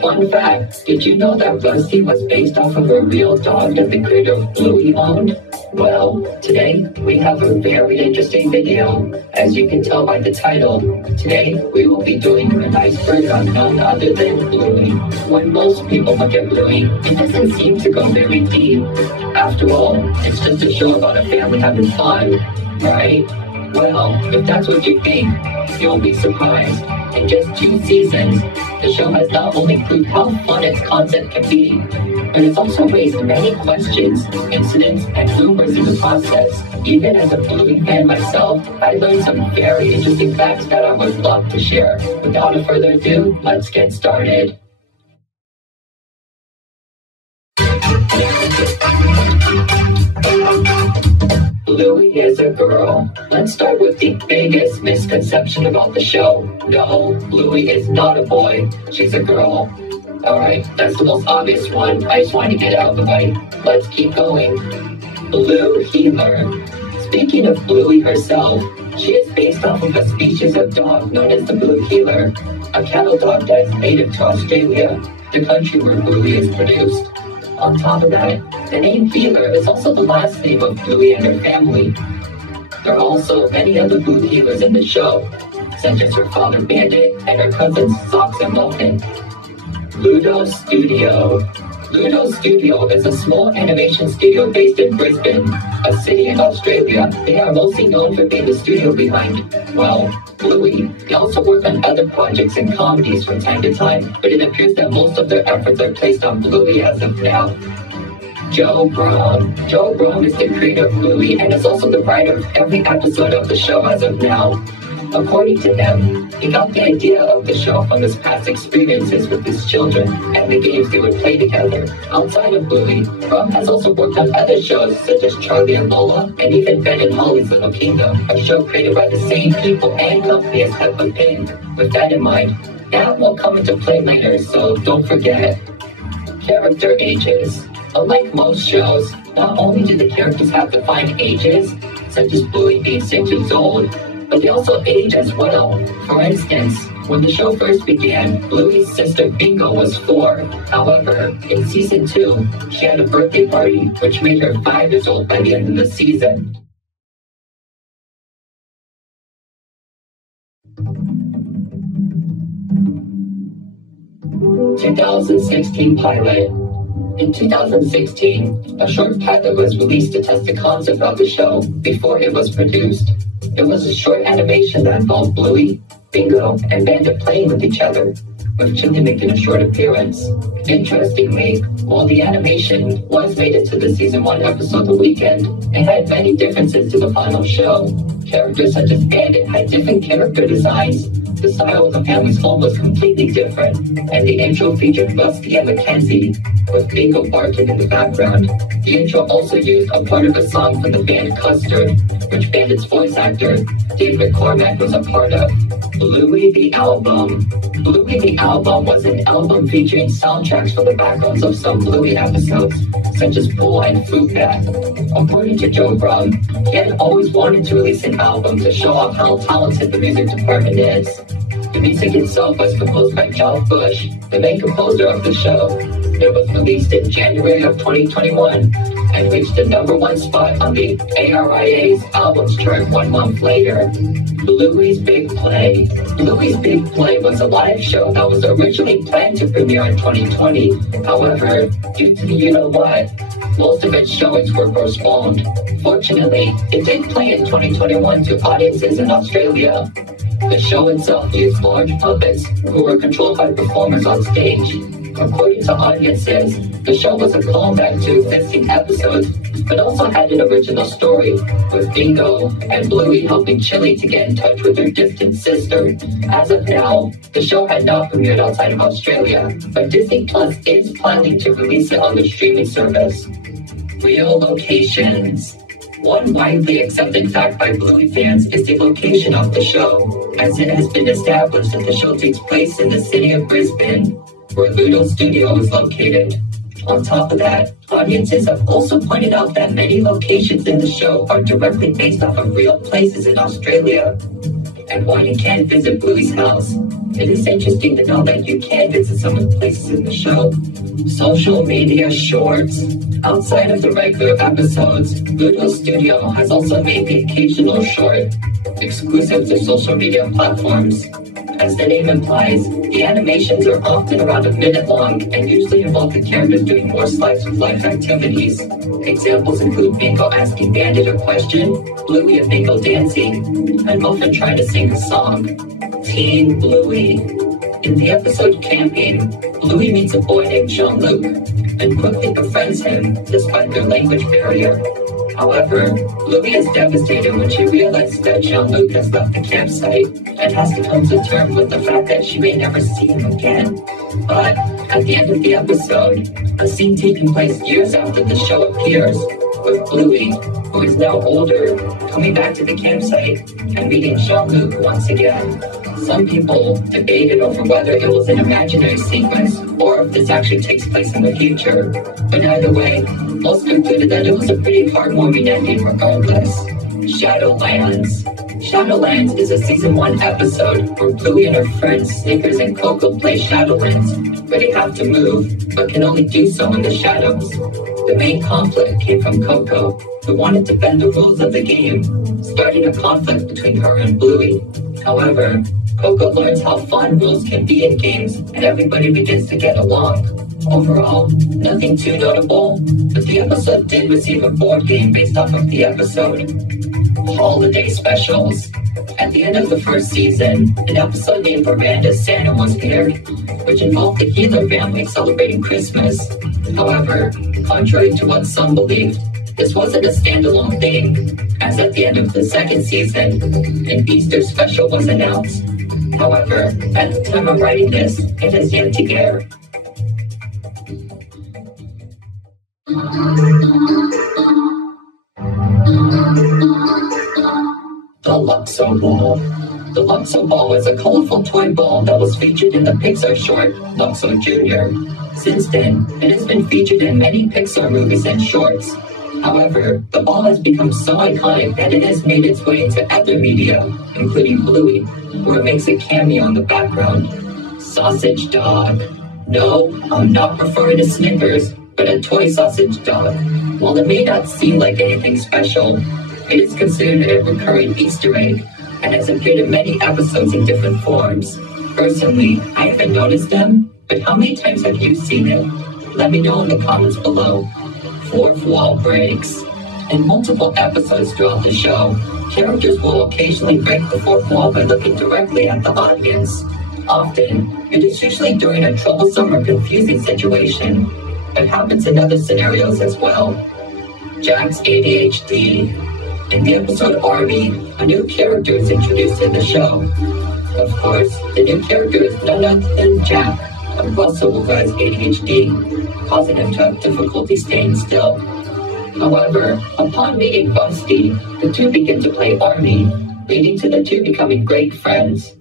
Fun fact, did you know that Bluey was based off of a real dog that the creator of Bluey owned? Well, today we have a very interesting video. As you can tell by the title, today we will be doing an iceberg on none other than Bluey. When most people look at Bluey, it doesn't seem to go very deep. After all, it's just a show about a family having fun, right? Well, if that's what you think, you'll be surprised. In just 2 seasons, the show has not only proved how fun its concept can be, but it's also raised many questions, incidents, and rumors in the process. Even as a Bluey fan myself, I learned some very interesting facts that I would love to share. Without further ado, let's get started. Bluey is a girl. Let's start with the biggest misconception about the show. No, Bluey is not a boy. She's a girl. Alright, that's the most obvious one. I just wanted to get it out of the way. Let's keep going. Blue Healer. Speaking of Bluey herself, she is based off of a species of dog known as the Blue Healer, a cattle dog that is native to Australia, the country where Bluey is produced. On top of that, the name Healer is also the last name of Bluey and her family. There are also many other Blue Healers in the show, such as her father Bandit and her cousins Socks and Muffin. Ludo Studio. Ludo Studio is a small animation studio based in Brisbane, a city in Australia. They are mostly known for being the studio behind, well, Bluey. They also work on other projects and comedies from time to time, but it appears that most of their efforts are placed on Bluey as of now. Joe Brown. Joe Brown is the creator of Bluey and is also the writer of every episode of the show as of now. According to him, he got the idea of the show from his past experiences with his children and the games they would play together. Outside of Bluey, Brown has also worked on other shows such as Charlie and Lola and even Ben and Holly's Little Kingdom, a show created by the same people and company as Peppa Pig. With that in mind, that will come into play later, so don't forget. Character ages. Unlike most shows, not only do the characters have defined ages, such as Bluey being 6 years old, but they also age as well. For instance, when the show first began, Bluey's sister Bingo was 4. However, in season 2, she had a birthday party, which made her 5 years old by the end of the season. (2016) pilot. In 2016, a short pilot was released to test the concept of the show before it was produced. It was a short animation that involved Bluey, Bingo, and Bandit playing with each other, with Chili making a short appearance. Interestingly, while the animation was made into the season 1 episode The Weekend, it had many differences to the final show. Characters such as Bandit had different character designs, the style of the family's home was completely different, and the intro featured Rusty and Mackenzie, with Bingo barking in the background. The intro also used a part of a song from the band Custard, which Bandit's voice actor, David McCormack, was a part of. Bluey the Album. Bluey the Album was an album featuring soundtracks for the backgrounds of some Bluey episodes, such as Pool and Fruit Bat. According to Joe Brown, he had always wanted to release an album to show off how talented the music department is. The music itself was composed by John Bush, the main composer of the show. It was released in January of 2021 and reached the #1 spot on the ARIA's albums chart 1 month later. Bluey's Big Play. Bluey's Big Play was a live show that was originally planned to premiere in 2020. However, due to the you-know-what, most of its showings were postponed. Fortunately, it did play in 2021 to audiences in Australia. The show itself used large puppets who were controlled by performers on stage. According to audiences, the show was a callback to existing episodes, but also had an original story, with Bingo and Bluey helping Chili to get in touch with her distant sister. As of now, the show had not premiered outside of Australia, but Disney Plus is planning to release it on the streaming service. Real locations. One widely accepted fact by Bluey fans is the location of the show, as it has been established that the show takes place in the city of Brisbane, where Ludo Studio is located. On top of that, audiences have also pointed out that many locations in the show are directly based off of real places in Australia. And while you can't visit Bluey's house, it is interesting to know that you can visit some of the places in the show. Social media shorts. Outside of the regular episodes, Goodwill Studio has also made the occasional short, exclusive to social media platforms. As the name implies, the animations are often around a minute long and usually involve the characters doing more slice of life activities. Examples include Bingo asking Bandit a question, Bluey and Bingo dancing, and Muffin trying to sing a song. Teen Bluey. In the episode Camping, Bluey meets a boy named Jean-Luc and quickly befriends him despite their language barrier. However, Bluey is devastated when she realizes that Jean-Luc has left the campsite and has to come to terms with the fact that she may never see him again. But at the end of the episode, a scene taking place years after the show appears, with Bluey, who is now older, coming back to the campsite and meeting Jean-Luc once again. Some people debated over whether it was an imaginary sequence or if this actually takes place in the future. But either way, most concluded that it was a pretty heartwarming ending regardless. Shadowlands. Shadowlands is a season 1 episode where Bluey and her friends Snickers and Coco play Shadowlands, where they have to move, but can only do so in the shadows. The main conflict came from Coco, who wanted to bend the rules of the game, starting a conflict between her and Bluey. However, Coco learns how fun rules can be in games, and everybody begins to get along. Overall, nothing too notable, but the episode did receive a board game based off of the episode. Holiday specials. At the end of the first season, an episode named Miranda's Santa was aired, which involved the Healer family celebrating Christmas. However, contrary to what some believed, this wasn't a standalone thing, as at the end of the second season, an Easter special was announced. However, at the time of writing this, it has yet to air. The Luxo Ball. The Luxo Ball is a colorful toy ball that was featured in the Pixar short, Luxo Jr. Since then, it has been featured in many Pixar movies and shorts. However, the ball has become so iconic that it has made its way into other media, including Bluey, where it makes a cameo in the background. Sausage dog. No, I'm not referring to Snickers, but a toy sausage dog. While it may not seem like anything special, it is considered a recurring Easter egg and has appeared in many episodes in different forms. Personally, I haven't noticed them, but how many times have you seen it? Let me know in the comments below. Fourth wall breaks. In multiple episodes throughout the show, characters will occasionally break the fourth wall by looking directly at the audience. Often, it is usually during a troublesome or confusing situation, but happens in other scenarios as well. Jack's ADHD. In the episode Army, a new character is introduced in the show. Of course, the new character is none other than Jack, a Russell who has ADHD, causing him to have difficulty staying still. However, upon meeting Busty, the two begin to play Army, leading to the two becoming great friends.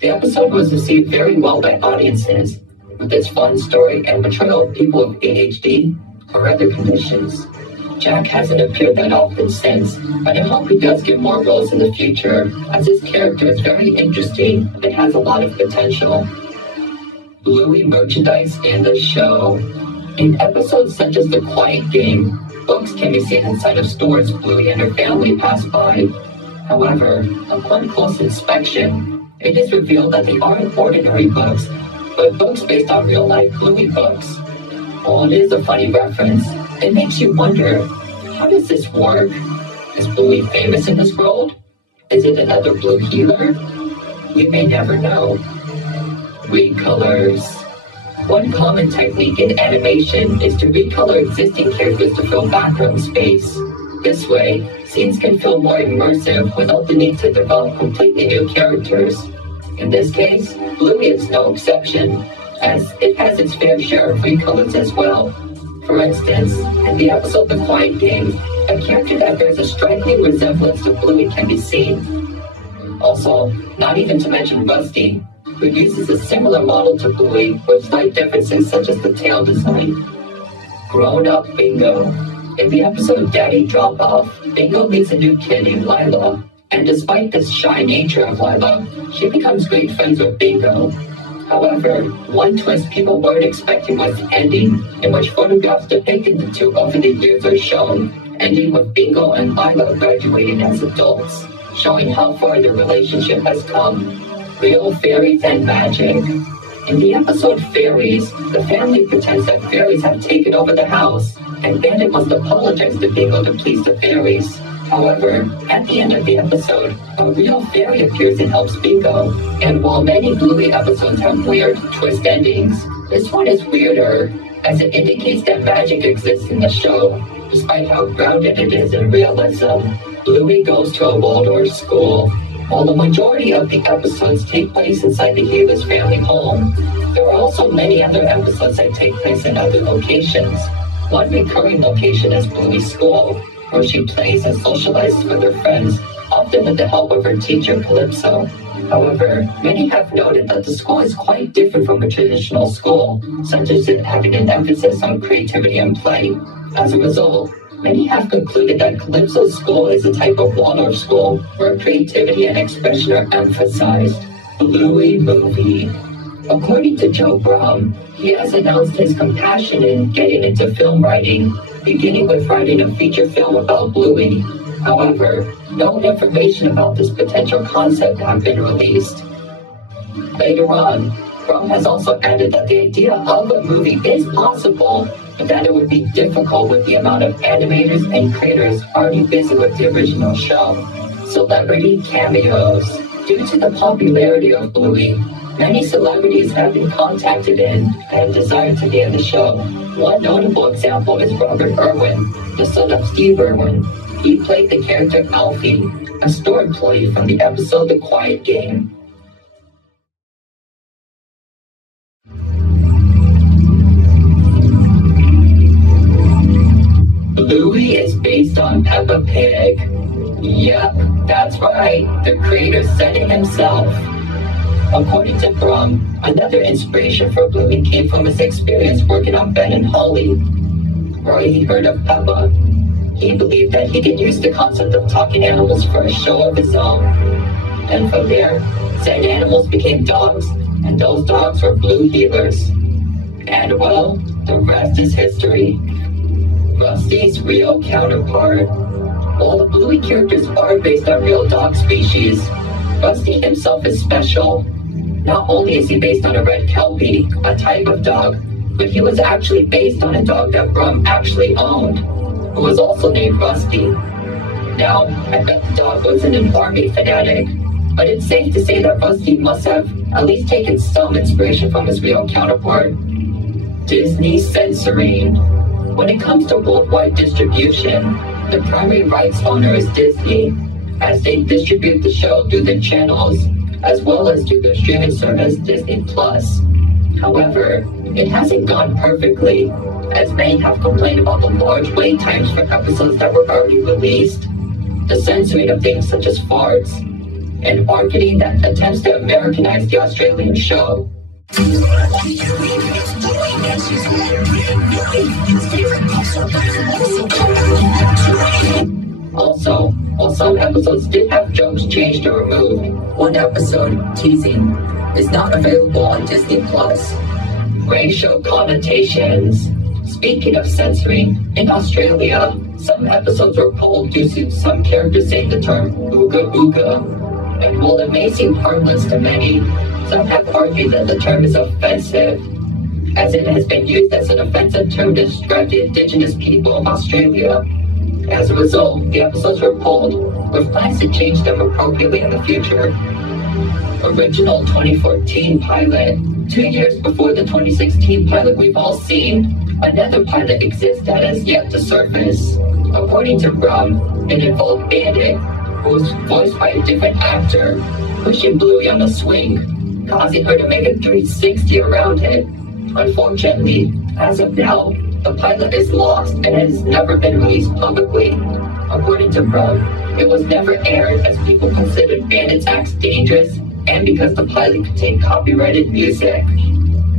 The episode was received very well by audiences, with its fun story and portrayal of people with ADHD or other conditions. Jack hasn't appeared that often since, but I hope he does get more roles in the future, as his character is very interesting and has a lot of potential. Bluey merchandise in the show. In episodes such as The Quiet Game, books can be seen inside of stores Bluey and her family pass by. However, upon close inspection, it is revealed that they aren't ordinary books, but books based on real-life Bluey books. While it is a funny reference, it makes you wonder, how does this work? Is Bluey famous in this world? Is it another Blue healer? We may never know. Recolors. One common technique in animation is to recolor existing characters to fill background space. This way, scenes can feel more immersive without the need to develop completely new characters. In this case, Bluey is no exception, as it has its fair share of recolors as well. For instance, in the episode The Quiet Game, a character that bears a striking resemblance to Bluey can be seen. Also, not even to mention Busty, who uses a similar model to Bluey with slight differences such as the tail design. Grown-up Bingo. In the episode Daddy Drop Off, Bingo meets a new kid named Lila, and despite the shy nature of Lila, she becomes great friends with Bingo. However, one twist people weren't expecting was the ending, in which photographs depicting the two over the years are shown, ending with Bingo and Lila graduating as adults, showing how far their relationship has come. Real fairies and magic. In the episode Fairies, the family pretends that fairies have taken over the house, and Bandit must apologize to Bingo to please the fairies. However, at the end of the episode, a real fairy appears and helps Bingo, and while many Bluey episodes have weird twist endings, this one is weirder, as it indicates that magic exists in the show, despite how grounded it is in realism. Bluey goes to a Waldorf school. While the majority of the episodes take place inside the hero's family home, there are also many other episodes that take place in other locations. One recurring location is Bluey's school, where she plays and socializes with her friends, often with the help of her teacher, Calypso. However, many have noted that the school is quite different from a traditional school, such as it having an emphasis on creativity and play. As a result, many have concluded that Calypso's school is a type of Waldorf school, where creativity and expression are emphasized. Bluey movie. According to Joe Brown, he has announced his compassion in getting into film writing, beginning with writing a feature film about Bluey. However, no information about this potential concept have been released. Later on, Brown has also added that the idea of a movie is possible, but that it would be difficult with the amount of animators and creators already busy with the original show. Celebrity cameos. Due to the popularity of Bluey, many celebrities have been contacted in and desire to be in the show. One notable example is Robert Irwin, the son of Steve Irwin. He played the character Alfie, a store employee from the episode The Quiet Game. Bluey is based on Peppa Pig. Yep, that's right, the creator said it himself. According to Brum, another inspiration for Bluey came from his experience working on Ben and Holly. Roy he heard of Peppa. He believed that he could use the concept of talking animals for a show of his own. And from there, said animals became dogs, and those dogs were Blue healers. And well, the rest is history. Rusty's real counterpart. While the Bluey characters are based on real dog species, Rusty himself is special. Not only is he based on a red Kelpie, a type of dog, but he was actually based on a dog that Brum actually owned, who was also named Rusty. Now, I bet the dog wasn't an army fanatic, but it's safe to say that Rusty must have at least taken some inspiration from his real counterpart. Disney censoring. When it comes to worldwide distribution, the primary rights owner is Disney, as they distribute the show through their channels, as well as through their streaming service Disney+. However, it hasn't gone perfectly, as many have complained about the large wait times for episodes that were already released, the censoring of things such as farts, and marketing that attempts to Americanize the Australian show. Also, while some episodes did have jokes changed or removed, one episode, Teasing, is not available on Disney+. Racial connotations. Speaking of censoring, in Australia, some episodes were pulled due to some characters saying the term ooga ooga. And while it may seem harmless to many, some have argued that the term is offensive, as it has been used as an offensive term to describe the indigenous people of Australia. As a result, the episodes were pulled, with plans to change them appropriately in the future. Original 2014 pilot. 2 years before the 2016 pilot we've all seen, another pilot exists that has yet to surface. According to Brum, it involved Bandit, who was voiced by a different actor, pushing Bluey on a swing, causing her to make a 360 around it. Unfortunately, as of now, the pilot is lost and has never been released publicly. According to Brum, it was never aired as people considered Bandit's acts dangerous and because the pilot contained copyrighted music.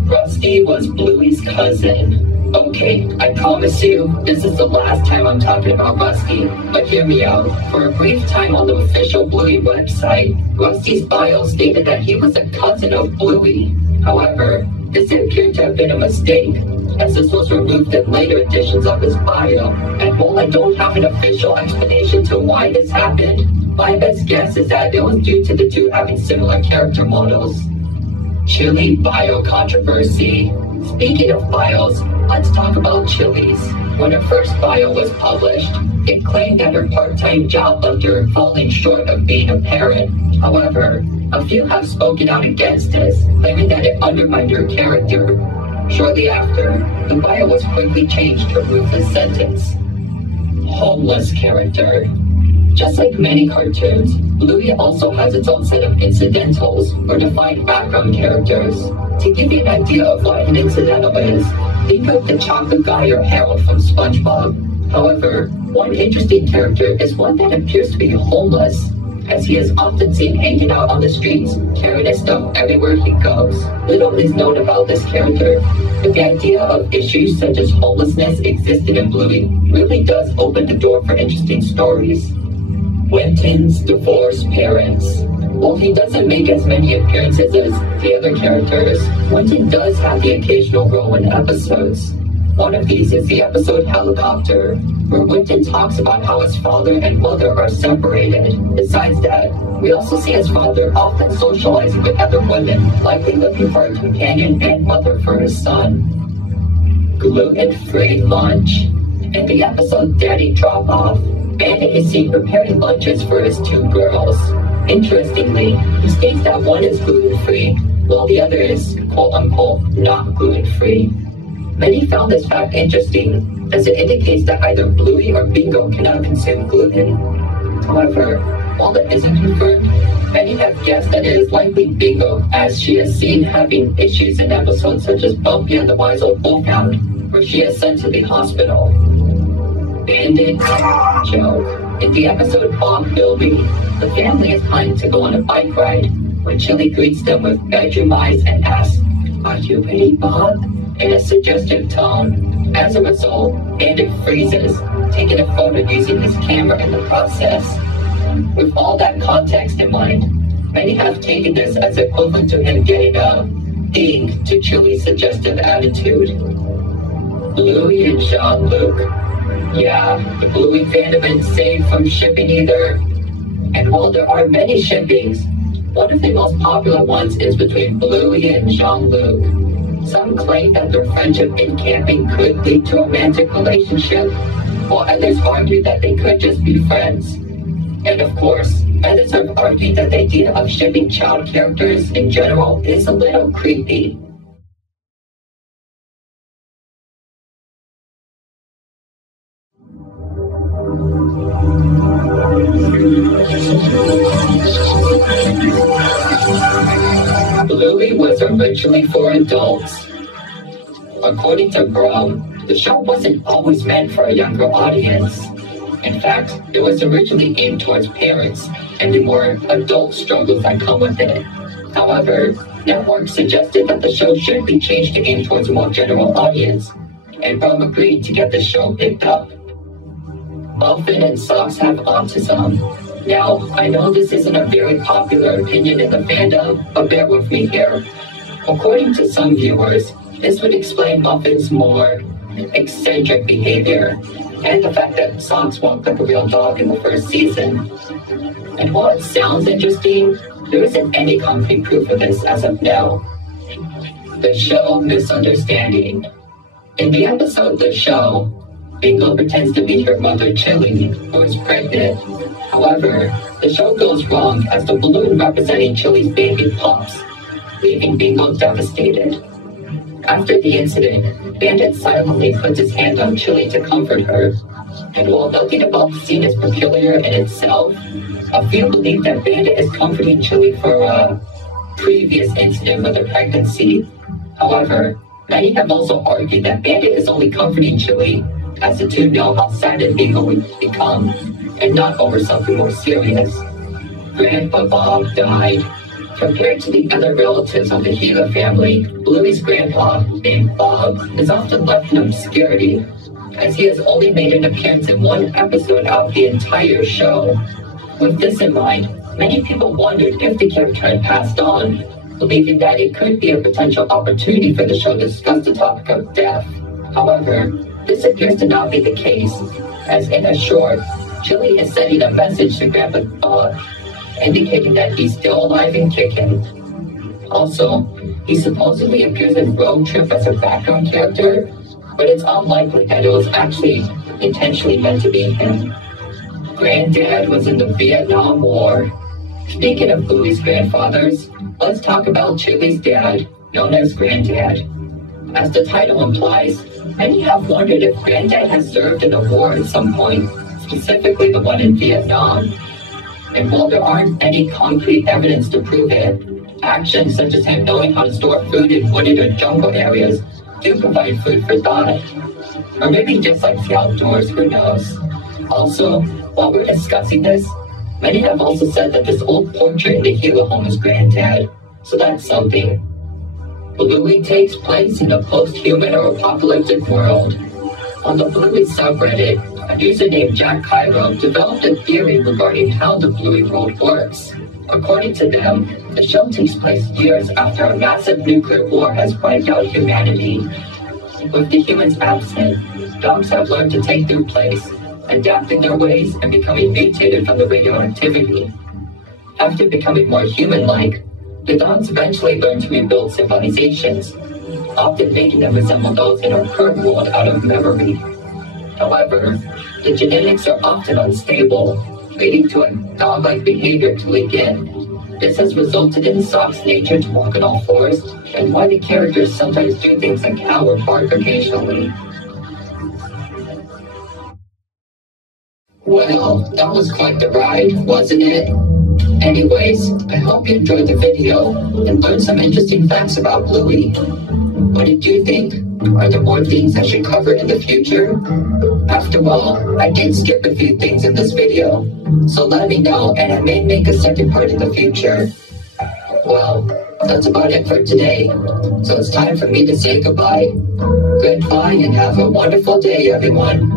Rusty was Bluey's cousin. Okay, I promise you, this is the last time I'm talking about Rusty, but hear me out. For a brief time on the official Bluey website, Rusty's bio stated that he was a cousin of Bluey. However, this appeared to have been a mistake, as this was removed in later editions of his bio, and while I don't have an official explanation to why this happened, my best guess is that it was due to the two having similar character models. Chili bio controversy. Speaking of bios, let's talk about Chili's. When her first bio was published, it claimed that her part-time job left her falling short of being a parent. However, a few have spoken out against this, claiming that it undermined her character. Shortly after, the bio was quickly changed to remove the sentence. Homeless character. Just like many cartoons, Bluey also has its own set of incidentals, or defined background characters. To give you an idea of what an incidental is, think of the chocolate guy or Harold from SpongeBob. However, one interesting character is one that appears to be homeless, as he is often seen hanging out on the streets, carrying his stuff everywhere he goes. Little is known about this character, but the idea of issues such as homelessness existed in Bluey really does open the door for interesting stories. Winton's divorced parents. While he doesn't make as many appearances as the other characters, Winton does have the occasional role in episodes. One of these is the episode Helicopter, where Winton talks about how his father and mother are separated. Besides that, we also see his father often socializing with other women, likely looking for a companion and mother for his son. Gluten-free lunch. In the episode Daddy Drop-Off, Bandit is seen preparing lunches for his two girls. Interestingly, he states that one is gluten-free, while the other is quote-unquote not gluten-free. Many found this fact interesting, as it indicates that either Bluey or Bingo cannot consume gluten. However, while it isn't confirmed, many have guessed that it is likely Bingo, as she is seen having issues in episodes such as Bumpy and the Wise Old Wolfhound, where she is sent to the hospital. Bandit joke. In the episode Bob Bilby, the family is planning to go on a bike ride, when Chili greets them with bedroom eyes and asks, "Are you ready, Bob?" in a suggestive tone. As a result, Bandit freezes, taking a photo using his camera in the process. With all that context in mind, many have taken this as equivalent to him getting a ding to Chili's suggestive attitude. Bluey and Jean-Luc. Yeah, the Bluey fandom ain't safe from shipping either. And while there are many shippings, one of the most popular ones is between Bluey and Jean-Luc. Some claim that their friendship in camping could lead to a romantic relationship, while others argue that they could just be friends. And of course, others have argued that the idea of shipping child characters in general is a little creepy. Bluey was originally for adults. According to Brum, the show wasn't always meant for a younger audience. In fact, it was originally aimed towards parents and the more adult struggles that come with it. However, networks suggested that the show should be changed to aim towards a more general audience, and Brum agreed to get the show picked up. Muffin and Socks have autism. Now, I know this isn't a very popular opinion in the fandom, but bear with me here. According to some viewers, this would explain Muffin's more eccentric behavior, and the fact that Socks walked like a real dog in the first season. And while it sounds interesting, there isn't any concrete proof of this as of now. The show Misunderstanding. In the episode The Show, Bingo pretends to be her mother Chili, who is pregnant. However, the show goes wrong as the balloon representing Chili's baby pops, leaving Bingo devastated. After the incident, Bandit silently puts his hand on Chili to comfort her, and while nothing about the scene is peculiar in itself, a few believe that Bandit is comforting Chili for a previous incident with her pregnancy. However, many have also argued that Bandit is only comforting Chili as the two know how saddened Bingo would become, and not over something more serious. Grandpa Bob died. Compared to the other relatives of the Gila family, Bluey's grandpa, named Bob, is often left in obscurity, as he has only made an appearance in one episode out of the entire show. With this in mind, many people wondered if the character had passed on, believing that it could be a potential opportunity for the show to discuss the topic of death. However, this appears to not be the case, as in a short, Chili is sending a message to Grandpa Bob, indicating that he's still alive and kicking. Also, he supposedly appears in Road Trip as a background character, but it's unlikely that it was actually intentionally meant to be him. Granddad was in the Vietnam War. Speaking of Bluey's grandfathers, let's talk about Chili's dad, known as Granddad. As the title implies, many have wondered if Granddad has served in a war at some point, specifically the one in Vietnam. And while there aren't any concrete evidence to prove it, actions such as him knowing how to store food in wooded or jungle areas do provide food for thought. Or maybe just like the outdoors, who knows? Also, while we're discussing this, many have also said that this old portrait in the Gila home is Granddad, so that's something. Bluey takes place in a post-human or apocalyptic world. On the Bluey subreddit, a user named Jack Cairo developed a theory regarding how the Bluey world works. According to them, the show takes place years after a massive nuclear war has wiped out humanity. With the humans absent, dogs have learned to take their place, adapting their ways and becoming mutated from the radioactivity. After becoming more human-like, the dogs eventually learn to rebuild civilizations, often making them resemble those in our current world out of memory. However, the genetics are often unstable, leading to a dog-like behavior to leak in. This has resulted in Sock's nature to walk on all fours, and why the characters sometimes do things like howl or bark occasionally. Well, that was quite the ride, wasn't it? Anyways, I hope you enjoyed the video and learned some interesting facts about Bluey. What did you think? Are there more things I should cover in the future? After all, I did skip a few things in this video, so let me know and I may make a second part in the future. Well, that's about it for today, so it's time for me to say goodbye. Goodbye and have a wonderful day, everyone.